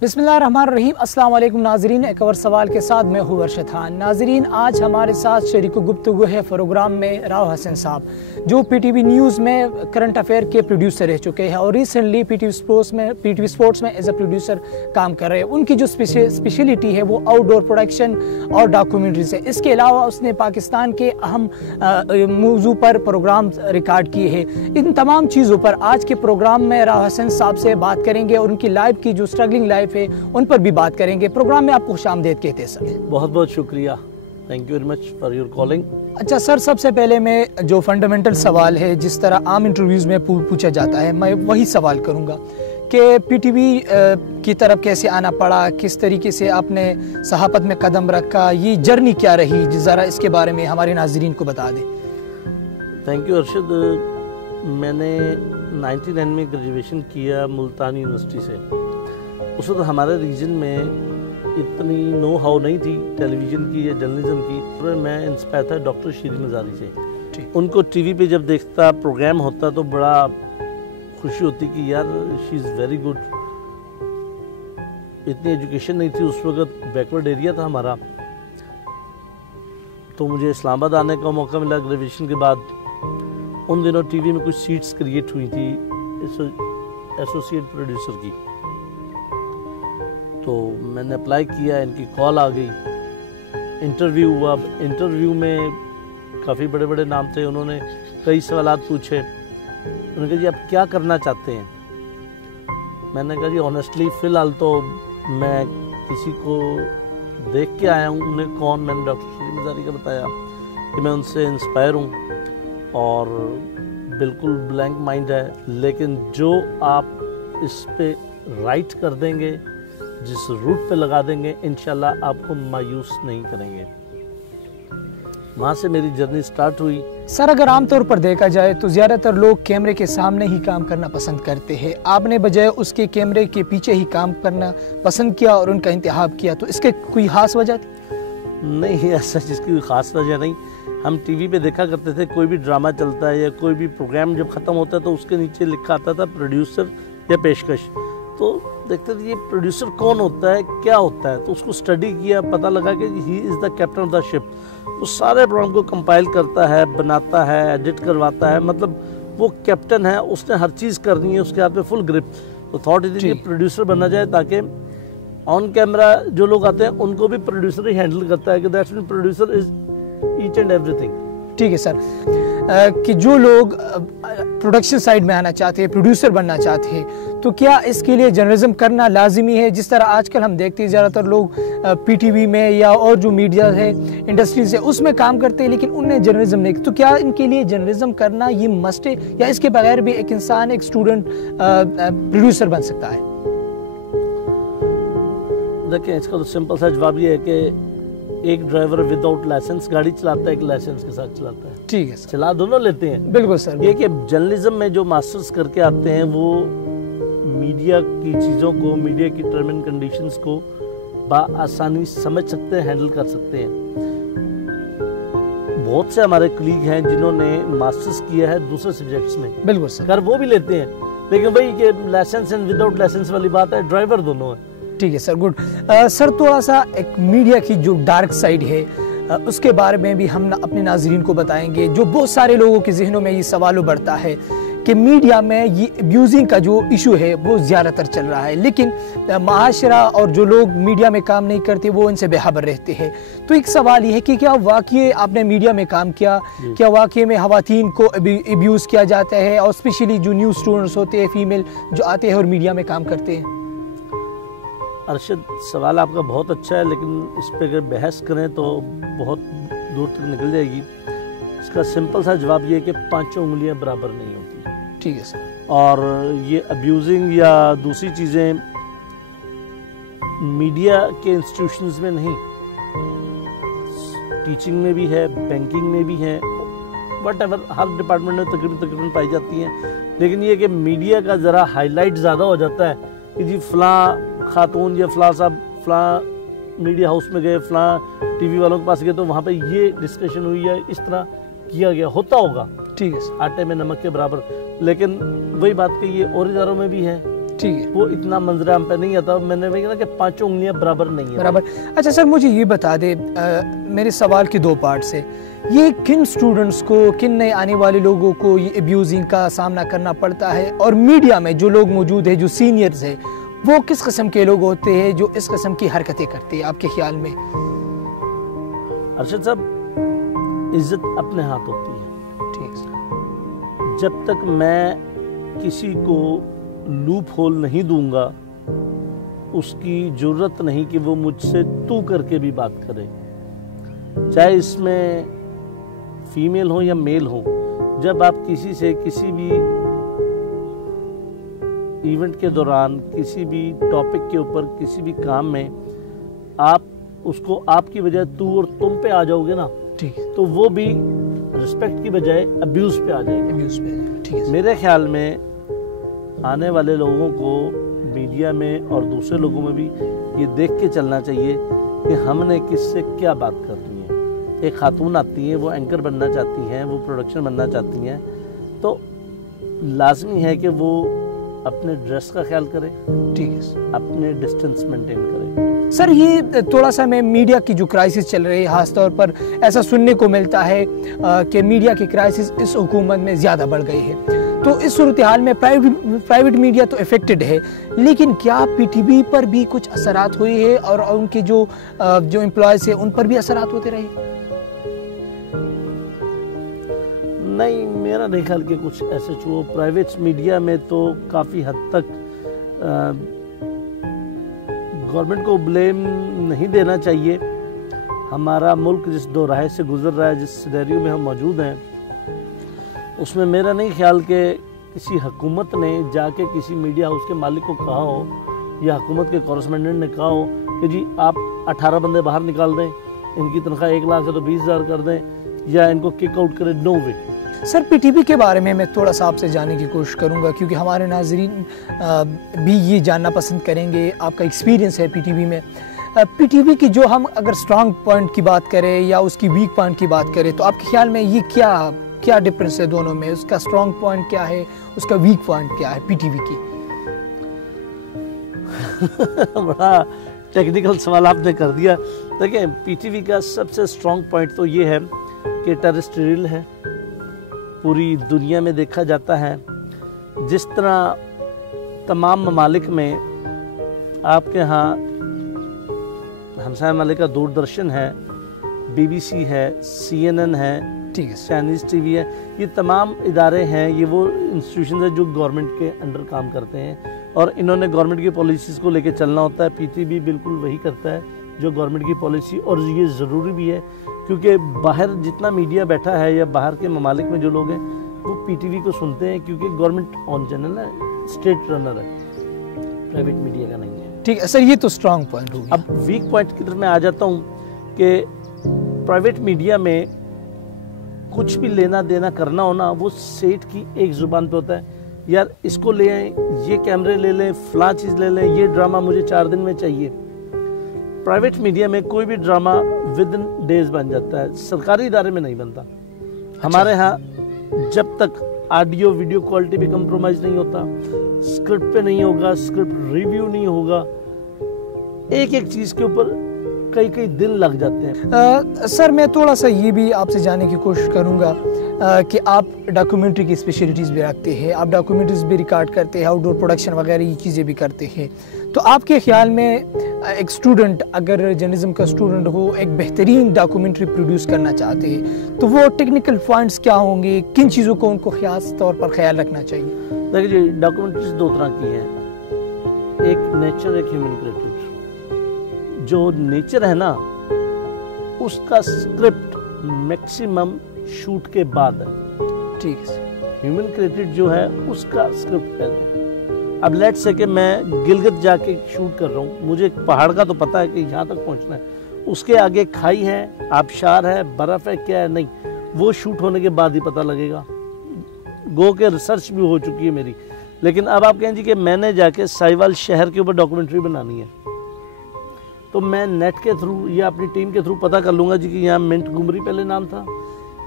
बिस्मिल्लाहिर्रहमानिर्रहीम। अस्सलाम वालेकुम नाजरीन, एक और सवाल के साथ मैं हूँ अरशद खान। नाजरीन, आज हमारे साथ शरीक गुफ्तगू है प्रोग्राम में राव हसन साहब, जो पीटीवी न्यूज़ में करंट अफेयर के प्रोड्यूसर रह चुके हैं और रिसेंटली पीटीवी स्पोर्ट्स में एज ए प्रोड्यूसर काम कर रहे हैं। उनकी जो स्पेशलिटी है वो आउटडोर प्रोडक्शन और डॉक्यूमेंट्रीज है। इसके अलावा उसने पाकिस्तान के अहम मौजू पर प्रोग्राम रिकॉर्ड किए हैं। इन तमाम चीज़ों पर आज के प्रोग्राम में राव हसन साहब से बात करेंगे और उनकी लाइफ की जो स्ट्रगलिंग लाइफ है उन पर भी बात करेंगे। प्रोग्राम में आपको खुशामदीद कहते हैं सर। बहुत बहुत शुक्रिया, thank you very much for your calling. अच्छा सर, सबसे पहले मैं जो फंडामेंटल सवाल है जिस तरह आम इंटरव्यूज़ में पूछा जाता है, मैं वही सवाल करूंगा कि पीटीवी की तरफ कैसे आना पड़ा, किस तरीके से आपने सहाफ़त में कदम रखा, ये जर्नी क्या रही, ज़रा इसके बारे में हमारे नाज़रीन को बता दें। Thank you Arshad. मैंने 99 में ग्रेजुएशन किया मुल्तान यूनिवर्सिटी से। उस वक्त हमारे रीजन में इतनी नो हाउ नहीं थी टेलीविज़न की या जर्नलिज्म की। मैं इंस्पायर था डॉक्टर शीरी मज़ारी से। उनको टीवी पे जब देखता, प्रोग्राम होता तो बड़ा खुशी होती कि यार शी इज़ वेरी गुड। इतनी एजुकेशन नहीं थी उस वक्त, बैकवर्ड एरिया था हमारा। तो मुझे इस्लामाबाद आने का मौका मिला ग्रेजुएशन के बाद। उन दिनों टीवी में कुछ सीट्स क्रिएट हुई थी एसोसिएट प्रोड्यूसर की, तो मैंने अप्लाई किया, इनकी कॉल आ गई, इंटरव्यू हुआ। इंटरव्यू में काफ़ी बड़े बड़े नाम थे, उन्होंने कई सवालात पूछे। उन्होंने कहा जी आप क्या करना चाहते हैं। मैंने कहा जी ऑनेस्टली फ़िलहाल तो मैं किसी को देख के आया हूँ। उन्हें कौन, मैंने डॉक्टर शीरी मज़ारी का बताया कि मैं उनसे इंस्पायर हूँ और बिल्कुल ब्लैंक माइंड है, लेकिन जो आप इस पे राइट कर देंगे, जिस रूट पे लगा देंगे, इंशाल्लाह आपको मायूस नहीं करेंगे। वहाँ से मेरी जर्नी स्टार्ट हुई। सर, अगर आमतौर पर देखा जाए तो ज़्यादातर लोग कैमरे के सामने ही काम करना पसंद करते हैं। आपने बजाय उसके कैमरे के पीछे ही काम करना पसंद किया और उनका इंतखाब किया, तो इसके कोई ख़ास वजह थी? नहीं, ऐसा जिसकी कोई ख़ास वजह नहीं। हम टीवी पे देखा करते थे, कोई भी ड्रामा चलता है या कोई भी प्रोग्राम जब ख़त्म होता है तो उसके नीचे लिखा आता था प्रोड्यूसर या पेशकश। तो देखते थे ये प्रोड्यूसर कौन होता है, क्या होता है। तो उसको स्टडी किया, पता लगा कि he is the captain of the ship. वो सारे प्रोग्राम को कंपाइल करता है, बनाता है, एडिट करवाता है, मतलब वो कैप्टन है, उसने हर चीज़ करनी है, उसके हाथ में फुल ग्रिप। तो थॉट इज कि प्रोड्यूसर बनना जाए ताकि ऑन कैमरा जो लोग आते हैं उनको भी प्रोड्यूसर ही हैंडल करता है कि that's mean producer is each and everything. ठीक है सर, कि जो लोग प्रोडक्शन साइड में आना चाहते हैं, प्रोड्यूसर बनना चाहते हैं, तो क्या इसके लिए जर्नलिज्म करना लाजिमी है? जिस तरह आजकल हम देखते हैं ज़्यादातर लोग पीटीवी में या और जो मीडिया है, इंडस्ट्रीज है, उसमें काम करते हैं लेकिन उनने जर्नलिज्म नहीं। तो क्या इनके लिए जर्नलिज्म करना ये मस्ट है या इसके बगैर भी एक इंसान, एक स्टूडेंट प्रोड्यूसर बन सकता है? देखिए, इसका तो सिंपल सा जवाब ये है कि एक ड्राइवर विदाउट लाइसेंस गाड़ी चलाता है, एक लाइसेंस के साथ चलाता है। ठीक है सर, चला दोनों लेते हैं। बिल्कुल सर। ये कि जर्नलिज्म में जो मास्टर्स करके आते हैं वो मीडिया की चीज़ों को, मीडिया की टर्म एंड कंडीशंस को आसानी समझ सकते हैं, हैंडल कर सकते हैं। बहुत से हमारे कलीग हैं जिन्होंने मास्टर्स किया है दूसरे सब्जेक्ट्स में, बिल्कुल सर, कर वो भी लेते हैं, लेकिन वही कि लाइसेंस एंड विदाउट लाइसेंस वाली बात है, ड्राइवर दोनों है। ठीक है सर, गुड। सर, थोड़ा सा एक मीडिया की जो डार्क साइड है उसके बारे में भी हम अपने नाजरीन को बताएंगे। जो बहुत सारे लोगों के जहनों में ये सवाल बढ़ता है कि मीडिया में ये अब्यूजिंग का जो इशू है वो ज़्यादातर चल रहा है, लेकिन माशरा और जो लोग मीडिया में काम नहीं करते वो इनसे बेखबर रहते हैं। तो एक सवाल ये है कि क्या वाकई आपने मीडिया में काम किया, क्या वाकई में ख़वातीन को अब्यूज़ किया जाता है, और स्पेशली जो न्यूज़ स्टूडेंट्स होते हैं, फीमेल जो आते हैं और मीडिया में काम करते हैं? अर्शद, सवाल आपका बहुत अच्छा है, लेकिन इस पर अगर बहस करें तो बहुत दूर तक निकल जाएगी। इसका सिंपल सा जवाब ये है कि पांचों उंगलियां बराबर नहीं होती। ठीक है सर। और ये अब्यूजिंग या दूसरी चीज़ें मीडिया के इंस्टीट्यूशंस में नहीं, टीचिंग में भी है, बैंकिंग में भी है, व्हाटएवर, हर डिपार्टमेंट में तकरीबन पाई जाती हैं। लेकिन ये कि मीडिया का ज़रा हाईलाइट ज़्यादा हो जाता है कि जी फ़लाँ खातून या फ़लाँ साहब फ़लाँ मीडिया हाउस में गए, फ़लाँ टीवी वालों के पास गए तो वहाँ पे ये डिस्कशन हुई या इस तरह किया गया, होता होगा। ठीक है सर, आटे में नमक के बराबर। लेकिन वही बात कि ये और इदारों में भी है, ٹھیک ہے، وہ اتنا منظر عام پہ نہیں آتا. میں نے کہا کہ 5 انگلیاں برابر نہیں ہیں. برابر. اچھا سر مجھے یہ بتا دے، میرے سوال کی 2 پارٹس ہے. یہ کن سٹوڈنٹس کو، کن نئے آنے والے لوگوں کو یہ ابیوزنگ کا سامنا کرنا پڑتا ہے، اور میڈیا میں جو لوگ موجود ہیں، جو سینئرز ہیں، وہ کس قسم کے لوگ ہوتے ہیں جو اس قسم کی حرکتیں کرتے ہیں آپ کے خیال میں؟ ارشد صاحب، عزت اپنے ہاتھ ہوتی ہے. ٹھیک ہے. جب تک میں کسی کو لوپ ہول نہیں دوں گا، اس کی جرت نہیں کہ وہ مجھ سے تو کر کے بھی بات کرے، چاہے اس میں فیمیل ہو یا میل ہو. جب آپ کسی سے کسی بھی ایونٹ کے دوران، کسی بھی ٹاپک کے اوپر، کسی بھی کام میں آپ اس کو آپ کی بجائے تو اور تم پہ آ جاؤ گے نا، ٹھیک ہے، تو وہ بھی رسپیکٹ کی بجائے ابیوز پہ آ جائے گا. ابیوز پہ. ٹھیک ہے. میرے خیال میں آنے والے لوگوں کو میڈیا میں اور دوسرے لوگوں میں بھی یہ دیکھ کے چلنا چاہیے کہ ہم نے کس سے کیا بات کرنی ہے. ایک خاتون آتی ہیں، وہ اینکر بننا چاہتی ہیں، وہ پروڈکشن بننا چاہتی ہیں، تو لازمی ہے کہ وہ اپنے ڈریس کا خیال کرے، ٹھیک ہے، اپنے ڈسٹنس مینٹین کرے. سر یہ تھوڑا سا میں میڈیا کی جو کرائسس چل رہی ہے، خاص طور پر ایسا سننے کو ملتا ہے کہ میڈیا کی کرائسس اس حکومت میں زیادہ بڑھ گئی ہے. تو اس صورتحال میں پرائیویٹ میڈیا تو افیکٹڈ ہے، لیکن کیا پی ٹی وی پر بھی کچھ اثرات ہوئے ہیں اور ان کے جو امپلائز ہیں ان پر بھی اثرات ہوتے رہے؟ نہیں، میرا نہیں خیال کہ کچھ ایسے چھو. پرائیویٹ میڈیا میں تو کافی حد تک گورنمنٹ کو بلیم نہیں دینا چاہیے. ہمارا ملک جس دوراہے سے گزر رہا ہے، جس سینیریو میں ہم موجود ہیں، اس میں میرا نہیں خیال کہ کسی حکومت نے جا کے کسی میڈیا ہاؤس کے مالک کو کہا ہو، یا حکومت کے کورسپونڈنٹ نے کہا ہو کہ جی آپ 18 بندے باہر نکال دیں، ان کی تنخواہ 1 لاکھ ہے تو 20,000 کر دیں، یا ان کو کک آؤٹ کریں. نو وے. سر پی ٹی وی کے بارے میں تھوڑا سا آپ سے جاننے کی کوشش کروں گا، کیونکہ ہمارے ناظرین بھی یہ جاننا پسند کریں گے. آپ کا ایکسپیرینس ہے پی ٹی وی میں. پی ٹی وی کی جو ہم اگر سٹرانگ پوائنٹ کی بات کریں یا اس کی ویک پوائنٹ کی بات کریں، تو آپ کے خیال میں یہ کیا ڈفرنس ہے دونوں میں؟ اس کا سٹرانگ پوائنٹ کیا ہے، اس کا ویک پوائنٹ کیا ہے پی ٹی وی کی؟ بڑا ٹیکنیکل سوال آپ نے کر دیا. دیکھیں، پی ٹی وی کا سب سے سٹرانگ پوائنٹ تو یہ ہے کہ ٹیرسٹریل ہے، پوری دنیا میں دیکھا جاتا ہے. جس طرح تمام ممالک میں آپ کے ہاں ہمسایہ ممالک کا دوردرشن ہے، بی بی سی ہے، CNN ہے، ٹھیک ہے، چائنیز ٹی وی ہے، یہ تمام ادارے ہیں، یہ وہ انسٹیٹیوشنز ہیں جو گورنمنٹ کے انڈر کام کرتے ہیں، اور انہوں نے گورنمنٹ کی پالیسیز کو لے کے چلنا ہوتا ہے. پی ٹی وی بالکل وہی کرتا ہے جو گورنمنٹ کی پالیسی، اور یہ ضروری بھی ہے کیونکہ باہر جتنا میڈیا بیٹھا ہے یا باہر کے ممالک میں جو لوگ ہیں وہ پی ٹی وی کو سنتے ہیں، کیونکہ گورنمنٹ آن چینل ہے، اسٹیٹ رنر ہے، پرائیویٹ میڈیا کا نہیں ہے. ٹھیک ہے سر، یہ تو سٹرانگ پوائنٹ ہوگا. اب ویک پوائنٹ کی طرف میں آ جاتا ہوں کہ پرائیویٹ میڈیا میں کچھ بھی لینا دینا کرنا ہونا، وہ سیٹ کی ایک زبان پہ ہوتا ہے. یار اس کو لے آئیں، یہ کیمرے لے لیں، فلاں چیز لے لیں، یہ ڈرامہ مجھے 4 دن میں چاہیے. پرائیویٹ میڈیا میں کوئی بھی ڈرامہ ودن ڈیز بن جاتا ہے، سرکاری ادارے میں نہیں بنتا. ہمارے ہاں جب تک آڈیو ویڈیو کوالٹی بھی کمپرومائز نہیں ہوتا، اسکرپٹ پہ نہیں ہوگا، اسکرپٹ ریویو نہیں ہوگا، ایک ایک چیز کے اوپر کئی دن لگ جاتے ہیں. سر میں تھوڑا سا یہ بھی آپ سے جاننے کی کوشش کروں گا کہ آپ ڈاکومنٹری کی اسپیشلٹیز بھی رکھتے ہیں، آپ ڈاکومنٹریز بھی ریکارڈ کرتے ہیں، آؤٹ ڈور پروڈکشن وغیرہ یہ چیزیں بھی کرتے ہیں. تو آپ کے خیال میں ایک اسٹوڈنٹ، اگر جرنلزم کا اسٹوڈنٹ ہو، ایک بہترین ڈاکومنٹری پروڈیوس کرنا چاہتے ہیں، تو وہ ٹیکنیکل پوائنٹس کیا ہوں گے؟ کن چیزوں کو ان کو خاص طور پر خیال رکھنا چاہیے؟ دیکھیں جی، ڈاکومنٹریز 2 طرح کی ہیں، ایک نیچر، ایک ہیومن کریٹڈ. جو نیچر ہے نا، اس کا اسکرپٹ میکسیمم شوٹ کے بعد ہے. ٹھیک ہے. ہیومن کریٹڈ جو ہے اس کا اسکرپٹ پہلے. اب لیٹ سے کہ میں گلگت جا کے شوٹ کر رہا ہوں، مجھے ایک پہاڑ کا تو پتہ ہے کہ یہاں تک پہنچنا ہے، اس کے آگے کھائی ہے، آبشار ہے، برف ہے، کیا ہے، نہیں، وہ شوٹ ہونے کے بعد ہی پتہ لگے گا. گو کے ریسرچ بھی ہو چکی ہے میری. لیکن اب آپ کہیں جی کہ میں نے جا کے سائیوال شہر کے اوپر ڈاکومنٹری بنانی ہے، تو میں نیٹ کے تھرو یا اپنی ٹیم کے تھرو پتہ کر لوں گا جی کہ یہاں منٹ گمری پہلے نام تھا،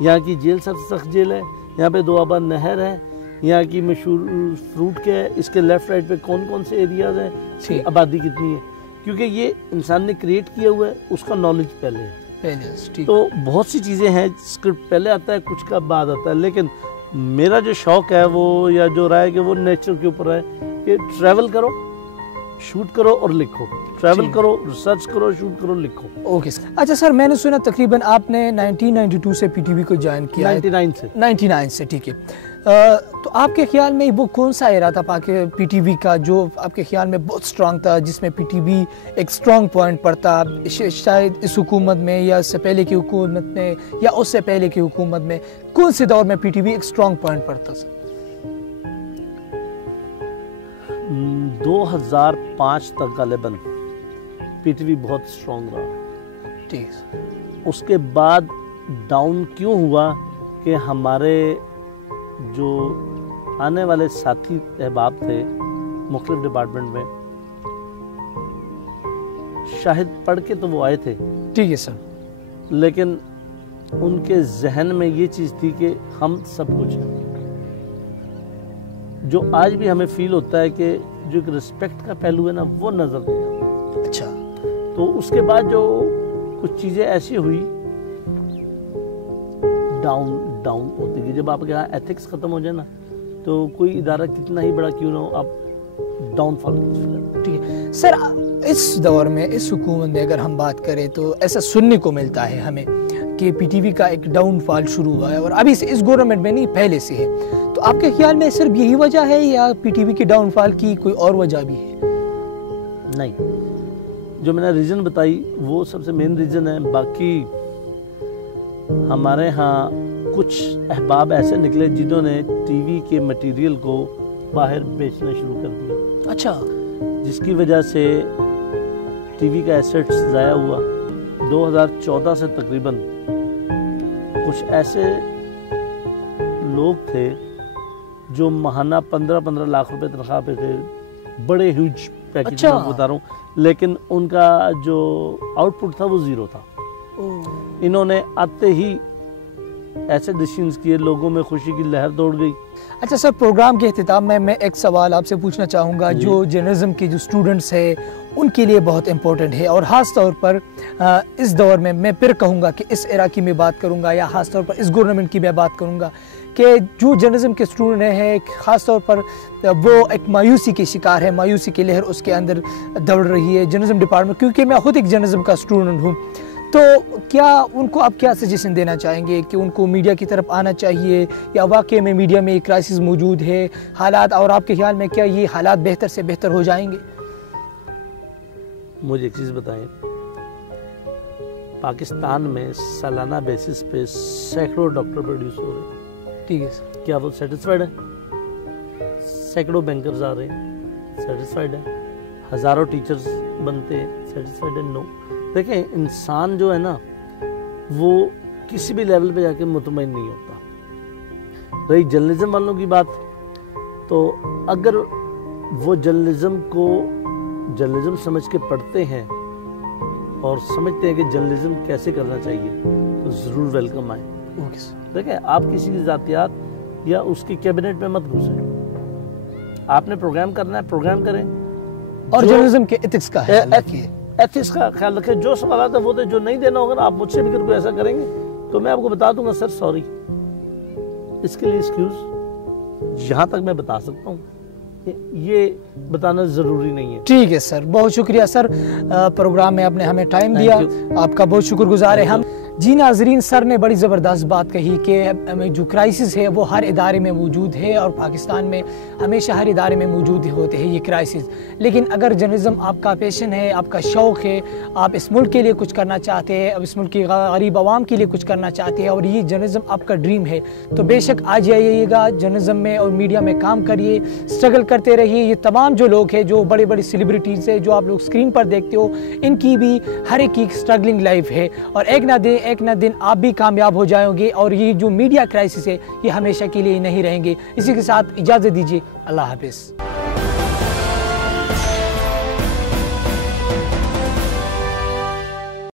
یہاں کی جیل سب سے سخت جیل ہے، یہاں پہ 2 آبا نہر ہے، यहाँ की मशहूर फ्रूट क्या है, इसके लेफ्ट राइट पे कौन कौन से एरियाज हैं, इसकी आबादी कितनी है, क्योंकि ये इंसान ने क्रिएट किया हुआ है, उसका नॉलेज पहले है। तो बहुत सी चीज़ें हैं, स्क्रिप्ट पहले आता है, कुछ का बाद आता है, लेकिन मेरा जो शौक है वो, या जो राय है कि वो नेचर के ऊपर है कि ट्रैवल करो, शूट करो और लिखो, ट्रैवल करो, रिसर्च करो, शूट करो, लिखो। Okay sir. अच्छा सर, मैंने सुना तकरीबन आपने 1992 से पीटीवी को ज्वाइन किया 99 से, ठीक है। तो आपके ख्याल में वो कौन सा एरा था पीटीवी का जो आपके ख्याल में बहुत स्ट्रांग था, जिसमें पीटीवी एक स्ट्रांग पॉइंट पर था, शायद इस हुकूमत में या इससे पहले की हुकूमत में या उससे पहले की हुकूमत में, कौन से दौर में पीटीवी एक स्ट्रांग पॉइंट पर था सर? 2005 तक गालिबन पीटीवी बहुत स्ट्रांग रहा, ठीक है। उसके बाद डाउन क्यों हुआ कि हमारे जो आने वाले साथी अहबाब थे मुख्तलिफ डिपार्टमेंट में, शायद पढ़ के तो वो आए थे, ठीक है सर, लेकिन उनके जहन में ये चीज़ थी कि हम सब कुछ हैं, जो आज भी हमें फील होता है कि जो एक रिस्पेक्ट का पहलू है ना, वो नजर नहीं आता। अच्छा। तो उसके बाद जो कुछ चीज़ें ऐसी हुई, डाउन होती गई। जब आपके यहाँ एथिक्स खत्म हो जाए ना, तो कोई इदारा कितना ही बड़ा क्यों ना हो, आप डाउनफॉल, ठीक है सर। इस दौर में, इस हुकूमत में अगर हम बात करें तो ऐसा सुनने को मिलता है हमें कि पीटीवी का एक डाउनफॉल शुरू हुआ है, और अभी इस गवर्नमेंट में नहीं, पहले से है। तो आपके ख्याल में सिर्फ यही वजह है या पीटीवी के डाउनफॉल की कोई और वजह भी है? नहीं, जो मैंने रीज़न बताई वो सबसे मेन रीज़न है। बाकी हमारे यहाँ कुछ अहबाब ऐसे निकले जिन्होंने टीवी के मटेरियल को बाहर बेचना शुरू कर दिया। अच्छा। जिसकी वजह से टीवी का एसेट्स ज़ाया हुआ। 2014 से तकरीबन कुछ ऐसे लोग थे जो माहाना 15-15 लाख रुपए तनख्वाह पे थे, बड़े ह्यूज पैकेज। अच्छा। मैं बता रहा हूँ, लेकिन उनका जो आउटपुट था वो ज़ीरो था। इन्होंने आते ही ऐसे डिसीजंस किए, लोगों में खुशी की लहर दौड़ गई। अच्छा सर, प्रोग्राम के अख्तिताम में मैं एक सवाल आपसे पूछना चाहूँगा, जो जर्नलिज्म के जो स्टूडेंट्स हैं उनके लिए बहुत इम्पोर्टेंट है, और ख़ास तौर पर इस दौर में मैं फिर कहूँगा कि इस एरा की मैं बात करूँगा, या ख़ास तौर पर इस गवर्नमेंट की मैं बात करूँगा कि जो जर्नलिज्म के स्टूडेंट हैं, ख़ास तौर पर वो एक मायूसी के शिकार है, मायूसी की लहर उसके अंदर दौड़ रही है जर्नलिज्म डिपार्टमेंट। क्योंकि मैं खुद एक जर्नलिज्म का स्टूडेंट हूँ, तो क्या उनको आप क्या सजेशन देना चाहेंगे कि उनको मीडिया की तरफ आना चाहिए, या वाकई में मीडिया में एक क्राइसिस मौजूद है हालात, और आपके ख्याल में क्या ये हालात बेहतर से बेहतर हो जाएंगे? मुझे एक चीज़ बताएं, पाकिस्तान में सालाना बेसिस पे सैकड़ों डॉक्टर प्रोड्यूस हो रहे हैं, ठीक है सर, क्या वो सेटिस्फाइड है? सैकड़ों बैंकर्स आ रहे हैं, सेटिस्फाइड है? हज़ारों टीचर्स बनते हैं, सेटिस्फाइड है? नो। देखें, इंसान जो है ना, वो किसी भी लेवल पे जाके मुतमईन नहीं होता। रही जर्नलिज्म वालों की बात, तो अगर वो जर्नलिज्म को जर्नलिज्म समझ के पढ़ते हैं और समझते हैं कि जर्नलिज्म कैसे करना चाहिए, तो ज़रूर वेलकम आए। देखें, आप किसी की ज़ातियात या उसकी कैबिनेट में मत घुसें। आपने प्रोग्राम करना है, प्रोग्राम करें, और जर्नलिज्म के एथिक्स का ख्याल रखिए, एथिक्स का ख्याल रखें। जो सवाल है वो तो जो नहीं देना होगा ना, आप मुझसे भी कोई ऐसा करेंगे तो मैं आपको बता दूंगा, सर सॉरी, इसके लिए एक्सक्यूज। जहाँ तक मैं बता सकता हूँ, ये बताना ज़रूरी नहीं है। ठीक है सर, बहुत शुक्रिया सर, प्रोग्राम में आपने हमें टाइम दिया, आपका बहुत शुक्रगुजार है हम। जी नाजरीन, सर ने बड़ी ज़बरदस्त बात कही कि जो क्राइसिस है वो हर इदारे में मौजूद है, और पाकिस्तान में हमेशा हर इदारे में मौजूद होते हैं ये क्राइसिस। लेकिन अगर जर्नलिज्म आपका पैशन है, आपका शौक़ है, आप इस मुल्क के लिए कुछ करना चाहते हैं, अब इस मुल्क की गरीब आवाम के लिए कुछ करना चाहते हैं, और ये जर्नलिज्म आपका ड्रीम है, तो बेशक आ जाइएगा जर्नलिज्म में और मीडिया में काम करिए, स्ट्रगल करते रहिए। ये तमाम जो लोग हैं, जो बड़े बड़े सेलिब्रिटीज़ हैं, जो आप लोग स्क्रीन पर देखते हो, इनकी भी हर एक की स्ट्रगलिंग लाइफ है, और एक ना दिन आप भी कामयाब हो जाओगे। और ये जो मीडिया क्राइसिस है, ये हमेशा के लिए नहीं रहेंगे। इसी के साथ इजाज़त दीजिए, अल्लाह हाफिज़।